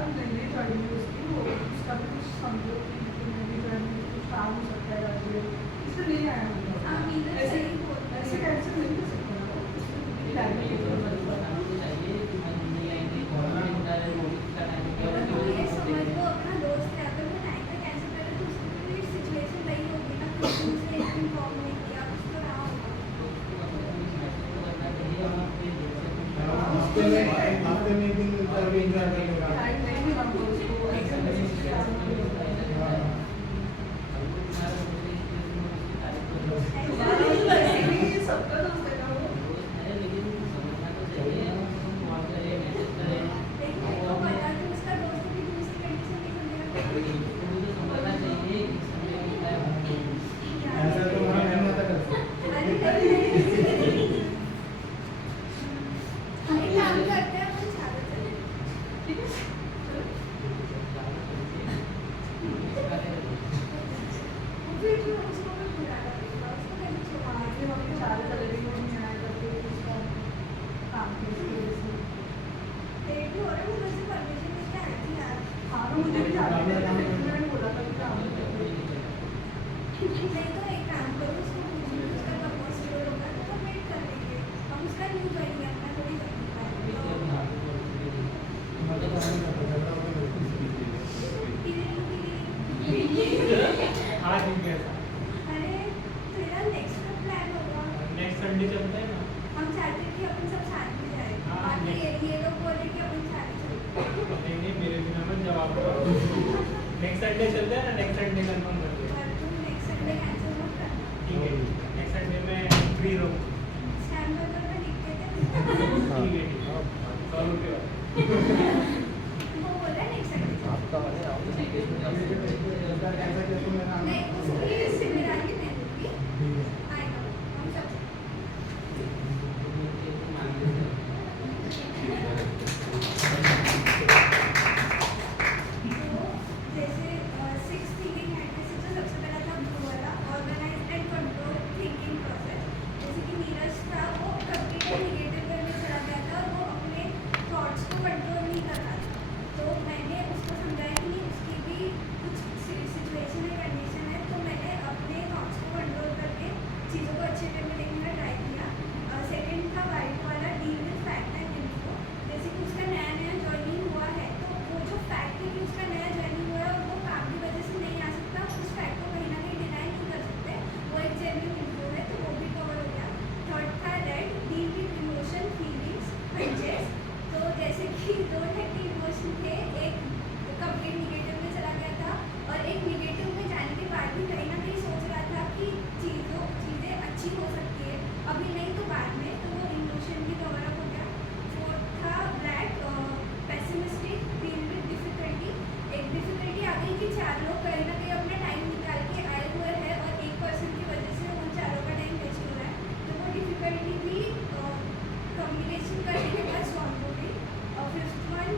हाँ मीनू सही बोलता है। तो ये समझ लो अपना दोस्त है, अगर वो टाइम पे कैंसिल करे तो उसकी भी सिचुएशन वही होगी ना, कुछ दिन से इन्फॉर्म नहीं किया, कुछ तो रहा होगा। हफ्ते में एक दिन मिलता है, एंजॉय करने का। लेकिन मेरे को पता कि उसका दोस्त भी दूसरी कंडीशन नहीं समझेगा। ऐसा तो हमारा नहीं होता करता। अरे नहीं, अरे काम करते हैं अपन ज्यादा चले। फिर भी उसको भी बुरा लगेगा, उसको कहीं छोड़ा। लेट भी हो रहा है, मुझे से परमिशन लेके आई थी यार। नहीं तो एक काम करो, उसको पूछो उसका कब पॉसिबल होगा तो हम वेट कर लेंगे। हम उसका न्यू ज्वाइनिंग है, अपना थोड़ी करनी हाँ ठीक है, अरे तेरा नेक्स्ट का प्लान होगा। नेक्स्ट संडे चलते हैं ना। हम चाहते हैं कि अपन सब साथ में जाए। हाँ, बाकी next- ये लोग बोले कि अपन साथ चलते हैं। नहीं नहीं, मेरे बिना मत जवाब दो। नेक्स्ट संडे चलते हैं ना, नेक्स्ट संडे कंफर्म करते हैं। पर तुम नेक्स्ट संडे कैंसिल मत करना। ठीक है, नेक्स्ट संडे में फ्री रहूँ। स्टैम्प पेपर में लिख के दे। ठीक है, ठीक है, 100 रुपये। वो बोला नेक्स्ट संडे। नहीं उसकी जिम्मेदारी मैं लूँगी। आएगा हम सब। तो जैसे 6 थिंकिंग हैबिट्स से तो सबसे पहला था ब्लू वाला organise and control thinking process. जैसे कि नीरज था वो कंप्लीटली निगेटिव वे में चला गया था और वो अपने थॉट्स को कंट्रोल नहीं कर रहा था। तो मैंने उसको समझाया कि उसकी भी कुछ सिचुएशन है, कंडीशन है, तो मैंने अपने थॉट्स को कंट्रोल करके चीज़ों को अच्छे वे में देखने का ट्राई किया। सेकेंड था वाइट वाला deal with fact and info. जैसे कि उसका नया नया ज्वाइनिंग हुआ है तो वो जो फैक्ट है कि उसका नया ज्वाइनिंग हुआ है और वो काम की वजह से नहीं आ सकता, उस फैक्ट को कहीं ना कहीं डिनाई नहीं कर सकते, वो एक जेन्युइन इन्फो है, तो वो भी कवर हो गया। थर्ड था रेड deal with emotion feelings hunches. तो जैसे कि 2 टाइप के इमोशन थे, एक कंप्लीट निगेटिव में चला गया था और एक निगेटिव में जाने के बाद भी कहीं ना कहीं सोच रहा था कि चीज़ें अच्छी हो सकती है, अभी नहीं तो बाद में, तो वो इमोशन भी कवर अप हो गया। फोर्थ था black pessimistic deal with difficulty. एक डिफिकल्टी आ गई कि 4 लोग कहीं ना कहीं अपना टाइम निकाल के आए हुए हैं और एक पर्सन की वजह से उन चारों का टाइम वेस्ट हो रहा है, तो वो डिफिकल्टी भी कम्युनिकेशन करने के बाद सॉल्व हो गई। और fifth one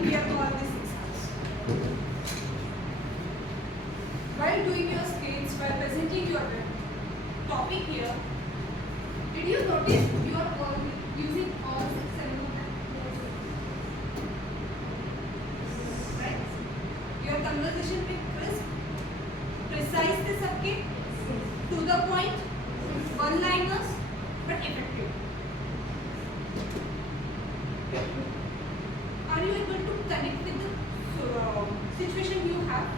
will be all these 6 hours. While doing your skits, while presenting your topic here, did you notice you are all using all 6 right? Your conversation with crisp, precise थे सबके, to the point, one-liners, but effective. Are you able to connect with the situation you have?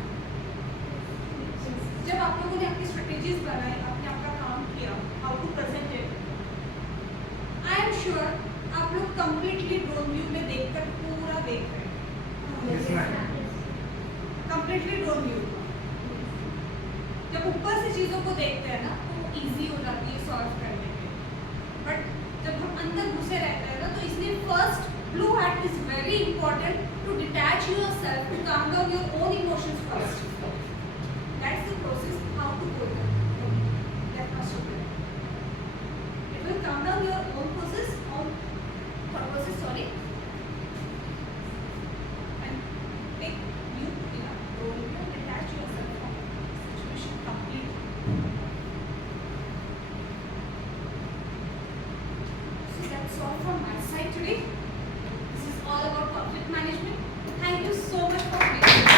जब आप लोगों ने अपनी strategies बनाई, आपने आपका काम किया, how to present it, I am sure आप लोग completely drone view में देखकर पूरा देख रहे हैं. Yes, ma'am. Completely drone view. जब ऊपर से चीजों को देखते हैं ना, तो easy हो जाती है solve करने में. But जब हम अंदर घुसे रहते हैं ना, तो इसलिए first blue hat is very important to detach yourself, to calm down your own emotions first. That's the process how to go there. That must happen. It will calm down your own process, sorry. And make you in a role and detach yourself from the situation completely. So that's all from my side today. This is all about conflict management. Thank you so much for being here.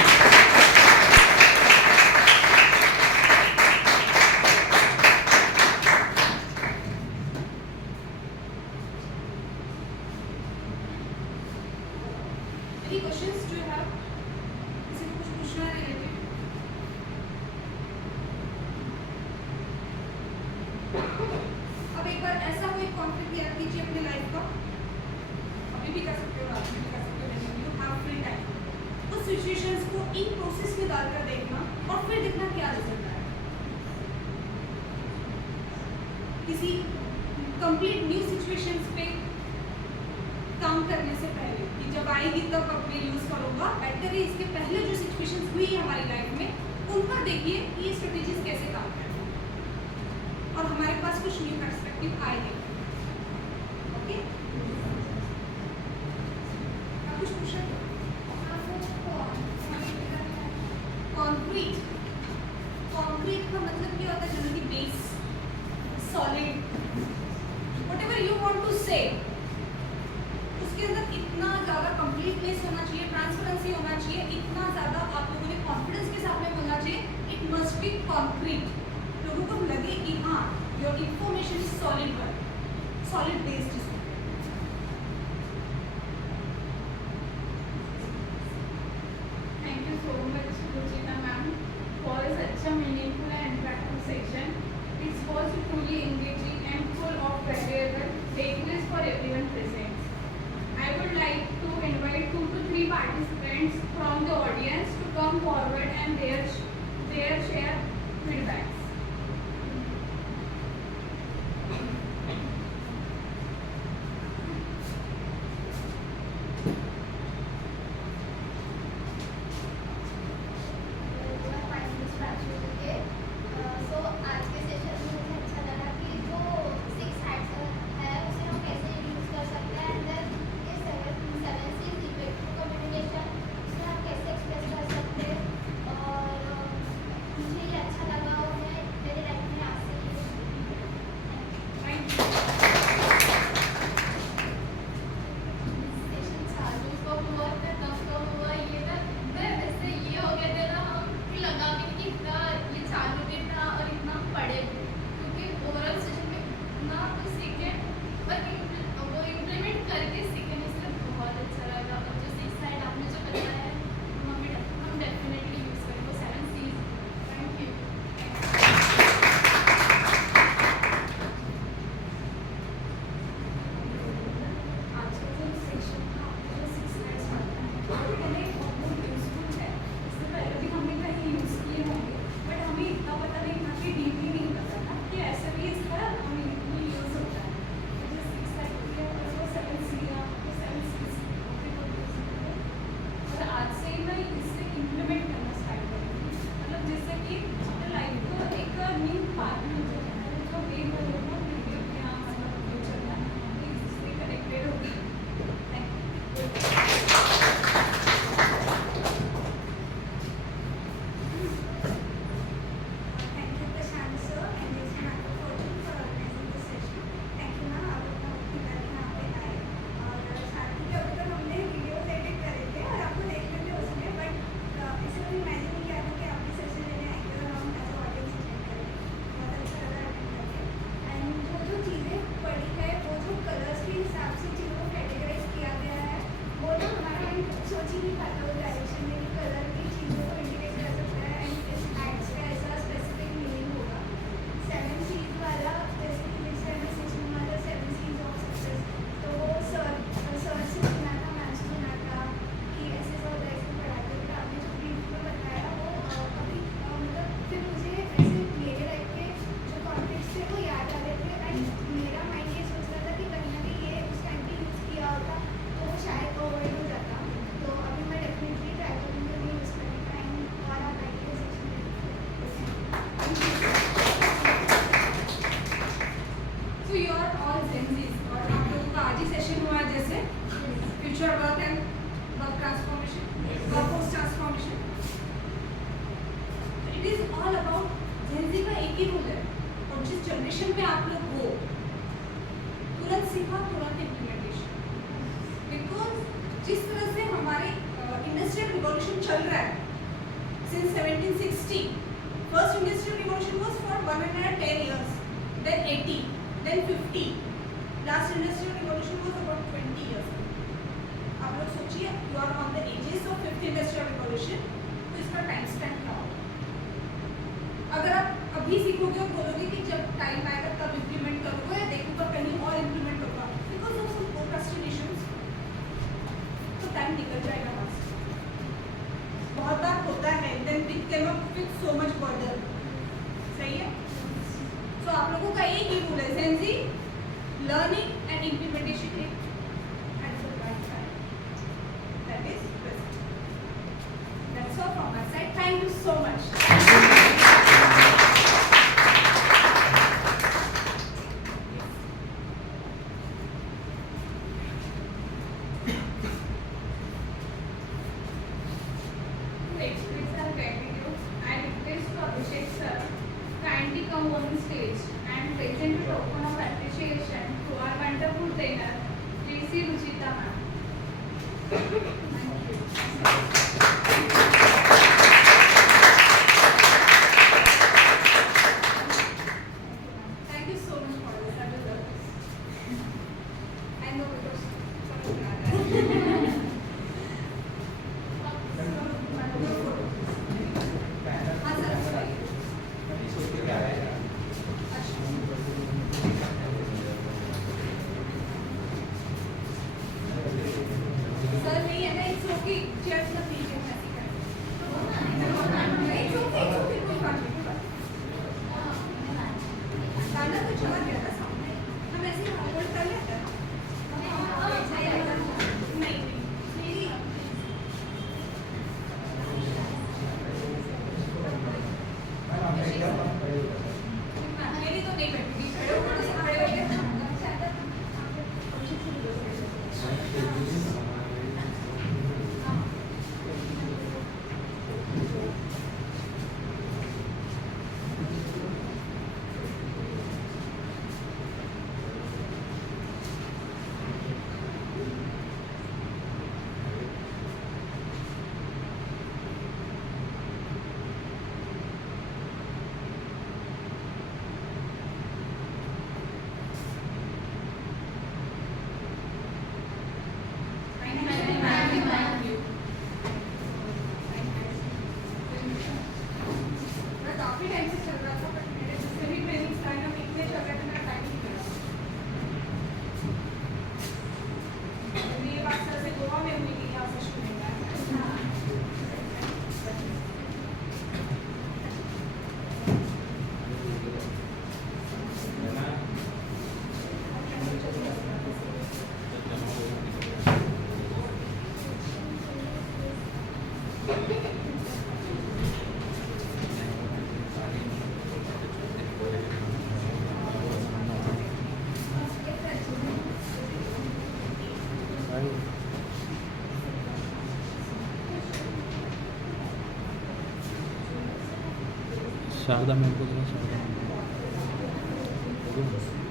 Any questions do you have? किसी को कुछ पूछना है related? अब एक बार ऐसा कोई कॉन्फ्लिक्ट याद कीजिए अपने लाइफ का. अभी भी कर सकते हो, रात में भी कर सकते हो, when you have free time. उस सिचुएशंस को इन प्रोसेस में डालकर देखना और फिर देखना क्या रिजल्ट आया. किसी कंप्लीट न्यू सिचुएशंस पे काम करने से पहले कि जब आएगी तब अपने यूज करूंगा, बेटर है इसके पहले जो सिचुएशंस हुई हमारी लाइफ में उन पर देखिए कि ये स्ट्रेटेजीज कैसे काम करती हैं और हमारे पास कुछ न्यू पर्सपेक्टिव आएंगे. ओके, आप कुछ पूछ रहे थे? कंक्रीट का मतलब क्या होता है? Generally base, solid, whatever you want to say, उसके अंदर इतना ज़्यादा कंप्लीटनेस होना चाहिए, ट्रांसपेरेंसी होना चाहिए, इतना ज़्यादा आप लोगों ने कॉन्फिडेंस के साथ में बोलना चाहिए. It must be concrete. लोगों को लगे कि हाँ your information is solid work, solid based. Thank you so much, Ruchita ma'am, for such a meaningful and interactive session. It was truly engaging and full of valuable takeaways for everyone present. I would like to invite 2 to 3 participants from the audience to come forward and their share feedbacks. सो आज के सेशन में मुझे अच्छा लगा कि जो 6 हैट्स है उसे हम कैसे यूज़ कर सकते हैं. एंड देन ये 7 C's इफेक्टिव कम्युनिकेशन, उसे हम कैसे एक्सप्रेस कर सकते हैं. और मुझे ये अच्छा लगा और मैं सिचुएशन में आप लोग हो, तुरंत सीखा, तुरंत इम्प्लीमेंटेशन। बिकॉज जिस तरह से हमारे इंडस्ट्रियल रिवॉल्यूशन चल रहा है since 1760, first industrial revolution was for 110 years, then 80, then 50, last industrial revolution was about 20 years। आप लोग सोचिए, you are on the edges of fifth industrial revolution, तो इसका टाइम स्पैन क्या होगा? अगर आप अभी सीखोगे और बोलोगे कि जब टाइम आएगा तब इम्प्लीमेंट करूँगा या देखूँगा कहीं और इम्प्लीमेंट होगा, बिकॉज ऑफ सम प्रोक्रेस्टिनेशंस, तो टाइम निकल जाएगा वहाँ से। बहुत बार होता है, then we can not fit so much burden. सही है? तो आप लोगों का एक ही रूल है, सेंसी learning and implementation at the right time, that is best. That's all from my side, thank you so much. To express our gratitude, I request to Abhishek sir kindly come on stage and present a token of appreciation to our wonderful trainer, J.C. Ruchita ma'am. Thank you. Thank you so much for this. I will love this. I know because समझ में आ रहा है। हाँ सर, बताइए। सर नहीं है ना, it's okay, chairs मत लीजिए, मैं ऐसे ही करूँगी। इट्स ओके, कोई बात नहीं, कोई बात नहीं। गाना तो चला गया था सामने, हम ऐसे ही होल्ड कर लेते हैं। नहीं, मेरी मेरी तो नहीं बैठेगी, खड़े हो तो खड़े हो गए। मैं काफी टाइम से चल रहा था, बट मेरे जितने भी ट्रेनिंग्स लाइन अप इतने चल रहे थे, मेरा टाइम नहीं मिला। ये बात सर से गोवा में हुई कि यहाँ से शुरू होगा। शारदा मैम को जरा शारदा मैम को।